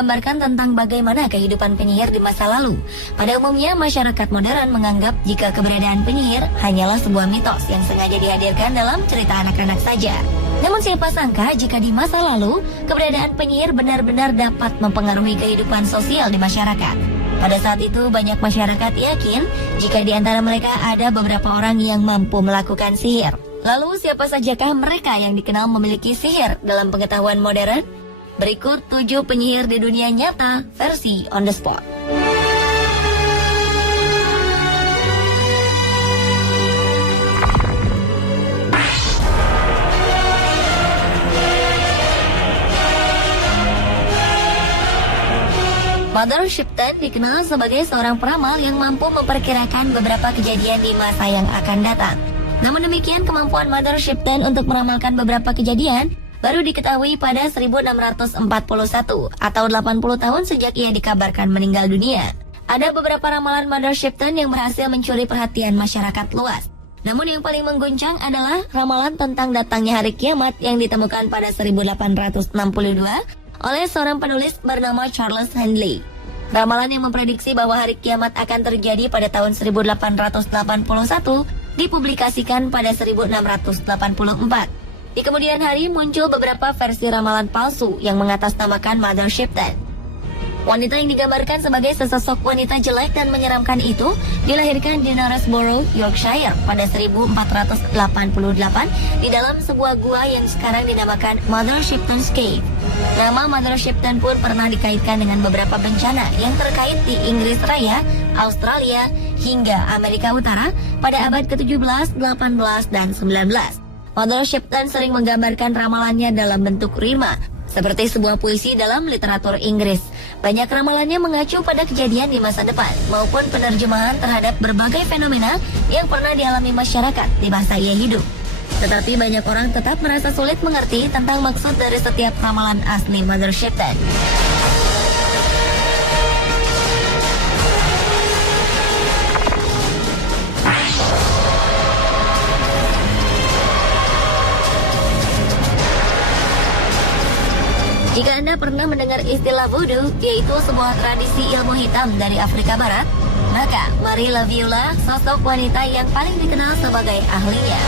menggambarkan tentang bagaimana kehidupan penyihir di masa lalu. Pada umumnya, masyarakat modern menganggap jika keberadaan penyihir hanyalah sebuah mitos yang sengaja dihadirkan dalam cerita anak-anak saja. Namun siapa sangka jika di masa lalu, keberadaan penyihir benar-benar dapat mempengaruhi kehidupan sosial di masyarakat. Pada saat itu, banyak masyarakat yakin jika di antara mereka ada beberapa orang yang mampu melakukan sihir. Lalu siapa sajakah mereka yang dikenal memiliki sihir dalam pengetahuan modern? Berikut 7 penyihir di dunia nyata versi on the spot. Mother Shipton dikenal sebagai seorang peramal yang mampu memperkirakan beberapa kejadian di masa yang akan datang. Namun demikian, kemampuan Mother Shipton untuk meramalkan beberapa kejadian baru diketahui pada 1641 atau 80 tahun sejak ia dikabarkan meninggal dunia. Ada beberapa ramalan Mother Shipton yang berhasil mencuri perhatian masyarakat luas. Namun yang paling mengguncang adalah ramalan tentang datangnya hari kiamat yang ditemukan pada 1862 oleh seorang penulis bernama Charles Handley. Ramalan yang memprediksi bahwa hari kiamat akan terjadi pada tahun 1881 dipublikasikan pada 1684. Di kemudian hari muncul beberapa versi ramalan palsu yang mengatasnamakan Mother Shipton. Wanita yang digambarkan sebagai sesosok wanita jelek dan menyeramkan itu dilahirkan di Knaresborough, Yorkshire pada 1488 di dalam sebuah gua yang sekarang dinamakan Mother Shipton's Cave. Nama Mother Shipton pun pernah dikaitkan dengan beberapa bencana yang terkait di Inggris Raya, Australia, hingga Amerika Utara pada abad ke-17, 18, dan 19. Mother Shipton sering menggambarkan ramalannya dalam bentuk rima, seperti sebuah puisi dalam literatur Inggris. Banyak ramalannya mengacu pada kejadian di masa depan, maupun penerjemahan terhadap berbagai fenomena yang pernah dialami masyarakat di masa ia hidup. Tetapi banyak orang tetap merasa sulit mengerti tentang maksud dari setiap ramalan asli Mother Shipton. Jika Anda pernah mendengar istilah voodoo, yaitu sebuah tradisi ilmu hitam dari Afrika Barat, maka Marie Laveau lah sosok wanita yang paling dikenal sebagai ahlinya.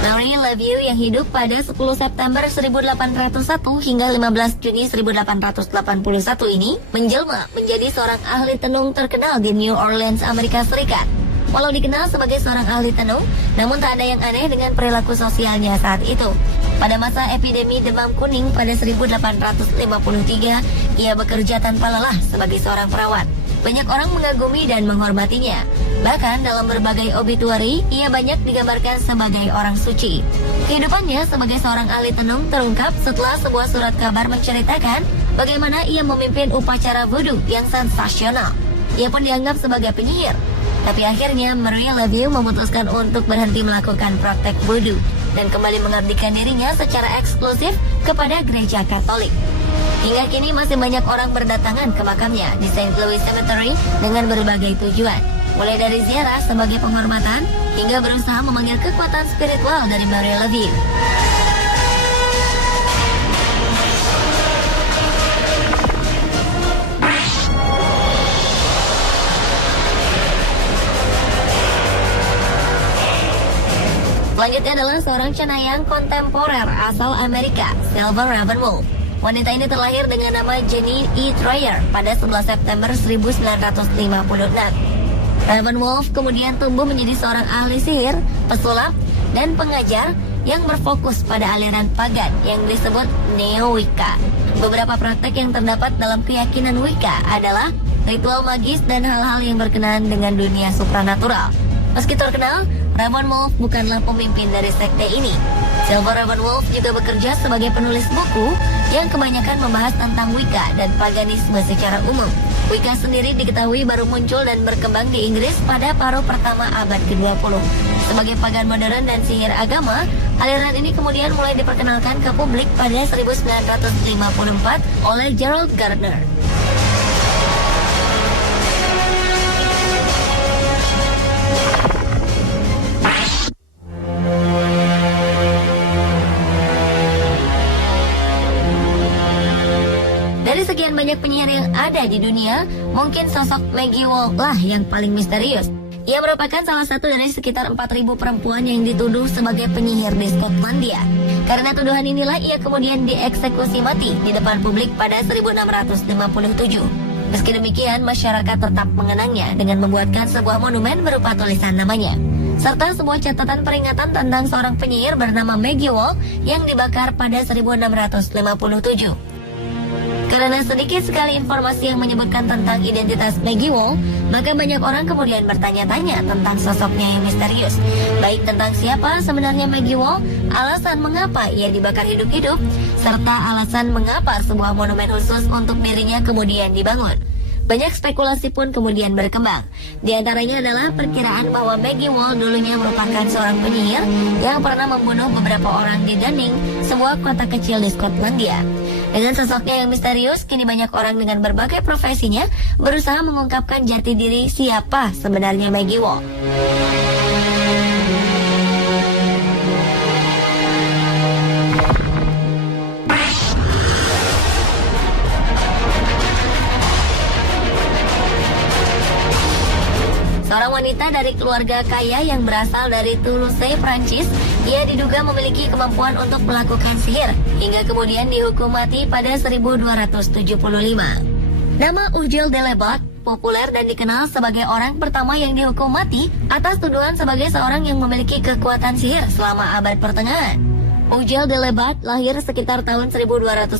Marie Laveau yang hidup pada 10 September 1801 hingga 15 Juni 1881 ini menjelma menjadi seorang ahli tenung terkenal di New Orleans, Amerika Serikat. Walau dikenal sebagai seorang ahli tenung, namun tak ada yang aneh dengan perilaku sosialnya saat itu. Pada masa epidemi demam kuning pada 1853, ia bekerja tanpa lelah sebagai seorang perawat. Banyak orang mengagumi dan menghormatinya. Bahkan dalam berbagai obituari, ia banyak digambarkan sebagai orang suci. Kehidupannya sebagai seorang ahli tenung terungkap setelah sebuah surat kabar menceritakan bagaimana ia memimpin upacara voodoo yang sensasional. Ia pun dianggap sebagai penyihir. Tapi akhirnya Marie Laveau memutuskan untuk berhenti melakukan praktek voodoo dan kembali mengabdikan dirinya secara eksklusif kepada gereja Katolik. Hingga kini masih banyak orang berdatangan ke makamnya di St. Louis Cemetery dengan berbagai tujuan, mulai dari ziarah sebagai penghormatan hingga berusaha memanggil kekuatan spiritual dari Marie Laveau. Selanjutnya adalah seorang cenayang kontemporer asal Amerika, Silver Ravenwolf. Wanita ini terlahir dengan nama Jenny E. Troyer pada 11 September 1956. Ravenwolf kemudian tumbuh menjadi seorang ahli sihir, pesulap, dan pengajar yang berfokus pada aliran pagan yang disebut Neo-Wicca. Beberapa praktek yang terdapat dalam keyakinan Wicca adalah ritual magis dan hal-hal yang berkenaan dengan dunia supranatural. Meski terkenal, Ravenwolf bukanlah pemimpin dari sekte ini. Silver Ravenwolf juga bekerja sebagai penulis buku yang kebanyakan membahas tentang Wicca dan paganisme secara umum. Wicca sendiri diketahui baru muncul dan berkembang di Inggris pada paruh pertama abad ke-20. Sebagai pagan modern dan sihir agama, aliran ini kemudian mulai diperkenalkan ke publik pada 1954 oleh Gerald Gardner. banyak penyihir yang ada di dunia, mungkin sosok Maggie Wall lah yang paling misterius. Ia merupakan salah satu dari sekitar 4.000 perempuan yang dituduh sebagai penyihir di Skotlandia. Karena tuduhan inilah ia kemudian dieksekusi mati di depan publik pada 1657. Meski demikian, masyarakat tetap mengenangnya dengan membuatkan sebuah monumen berupa tulisan namanya, serta sebuah catatan peringatan tentang seorang penyihir bernama Maggie Wall yang dibakar pada 1657. Karena sedikit sekali informasi yang menyebutkan tentang identitas Maggie Wall, maka banyak orang kemudian bertanya-tanya tentang sosoknya yang misterius, baik tentang siapa sebenarnya Maggie Wall, alasan mengapa ia dibakar hidup-hidup, serta alasan mengapa sebuah monumen khusus untuk dirinya kemudian dibangun. Banyak spekulasi pun kemudian berkembang. Di antaranya adalah perkiraan bahwa Maggie Wall dulunya merupakan seorang penyihir yang pernah membunuh beberapa orang di Dunning, sebuah kota kecil di Skotlandia. Dengan sosoknya yang misterius, kini banyak orang dengan berbagai profesinya berusaha mengungkapkan jati diri siapa sebenarnya Maggie Wall. Seorang wanita dari keluarga kaya yang berasal dari Toulouse, Prancis, ia diduga memiliki kemampuan untuk melakukan sihir, hingga kemudian dihukum mati pada 1275. Nama Urgell de Lebat populer dan dikenal sebagai orang pertama yang dihukum mati atas tuduhan sebagai seorang yang memiliki kekuatan sihir selama abad pertengahan. Urgell de Lebat lahir sekitar tahun 1230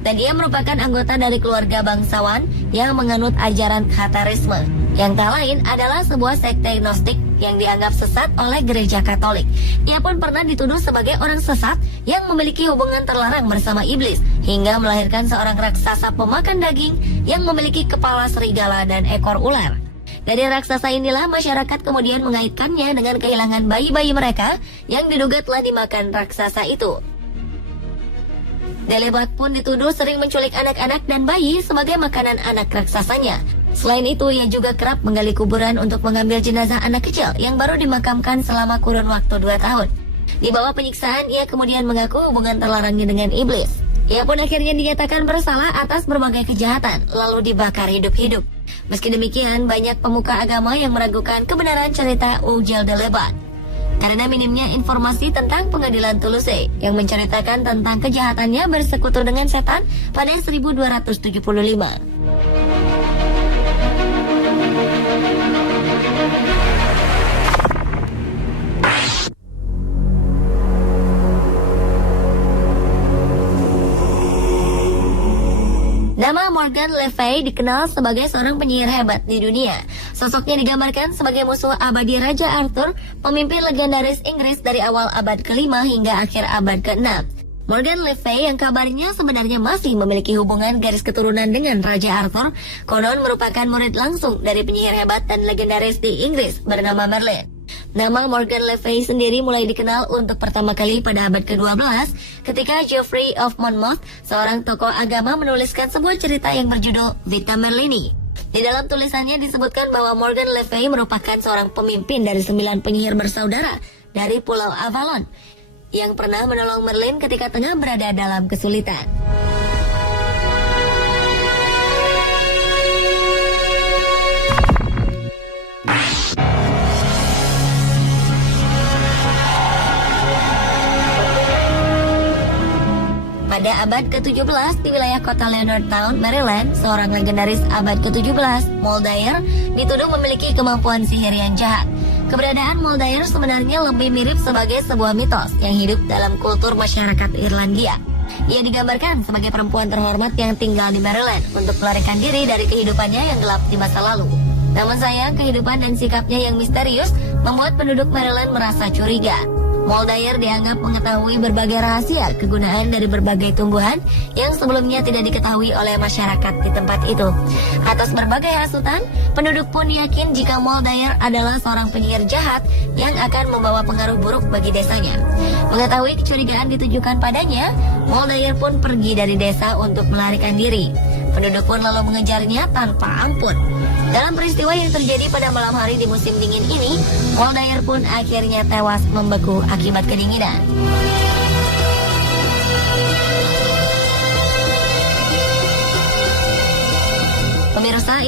dan ia merupakan anggota dari keluarga bangsawan yang menganut ajaran Khatarisme, yang tak lain adalah sebuah sekte Gnostik yang dianggap sesat oleh gereja Katolik. Ia pun pernah dituduh sebagai orang sesat yang memiliki hubungan terlarang bersama iblis, hingga melahirkan seorang raksasa pemakan daging yang memiliki kepala serigala dan ekor ular. Dari raksasa inilah masyarakat kemudian mengaitkannya dengan kehilangan bayi-bayi mereka yang diduga telah dimakan raksasa itu. De Lebat pun dituduh sering menculik anak-anak dan bayi sebagai makanan anak raksasanya. Selain itu, ia juga kerap menggali kuburan untuk mengambil jenazah anak kecil yang baru dimakamkan selama kurun waktu 2 tahun. Di bawah penyiksaan, ia kemudian mengaku hubungan terlarangnya dengan iblis. Ia pun akhirnya dinyatakan bersalah atas berbagai kejahatan, lalu dibakar hidup-hidup. Meski demikian, banyak pemuka agama yang meragukan kebenaran cerita Urgell de Lebat karena minimnya informasi tentang pengadilan Toulouse yang menceritakan tentang kejahatannya bersekutu dengan setan pada 1275. Nama Morgan Le Fay dikenal sebagai seorang penyihir hebat di dunia. Sosoknya digambarkan sebagai musuh abadi Raja Arthur, pemimpin legendaris Inggris dari awal abad ke-5 hingga akhir abad ke-6. Morgan Le Fay yang kabarnya sebenarnya masih memiliki hubungan garis keturunan dengan Raja Arthur, konon merupakan murid langsung dari penyihir hebat dan legendaris di Inggris bernama Merlin. Nama Morgan Le Fay sendiri mulai dikenal untuk pertama kali pada abad ke-12 ketika Geoffrey of Monmouth, seorang tokoh agama, menuliskan sebuah cerita yang berjudul Vita Merlini. Di dalam tulisannya disebutkan bahwa Morgan Le Fay merupakan seorang pemimpin dari 9 penyihir bersaudara dari Pulau Avalon yang pernah menolong Merlin ketika tengah berada dalam kesulitan. Pada abad ke-17 di wilayah kota Leonardtown, Maryland, seorang legendaris abad ke-17, Moldair, dituduh memiliki kemampuan sihir yang jahat. Keberadaan Moldair sebenarnya lebih mirip sebagai sebuah mitos yang hidup dalam kultur masyarakat Irlandia. Ia digambarkan sebagai perempuan terhormat yang tinggal di Maryland untuk melarikan diri dari kehidupannya yang gelap di masa lalu. Namun sayang, kehidupan dan sikapnya yang misterius membuat penduduk Maryland merasa curiga. Moldair dianggap mengetahui berbagai rahasia kegunaan dari berbagai tumbuhan yang sebelumnya tidak diketahui oleh masyarakat di tempat itu. Atas berbagai hasutan, penduduk pun yakin jika Moldair adalah seorang penyihir jahat yang akan membawa pengaruh buruk bagi desanya. Mengetahui kecurigaan ditujukan padanya, Moldair pun pergi dari desa untuk melarikan diri. Penduduk pun lalu mengejarnya tanpa ampun. Dalam peristiwa yang terjadi pada malam hari di musim dingin ini, Moldair pun akhirnya tewas membeku akibat kedinginan.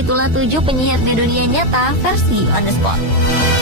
itulah 7 penyihir di dunia nyata versi On The Spot.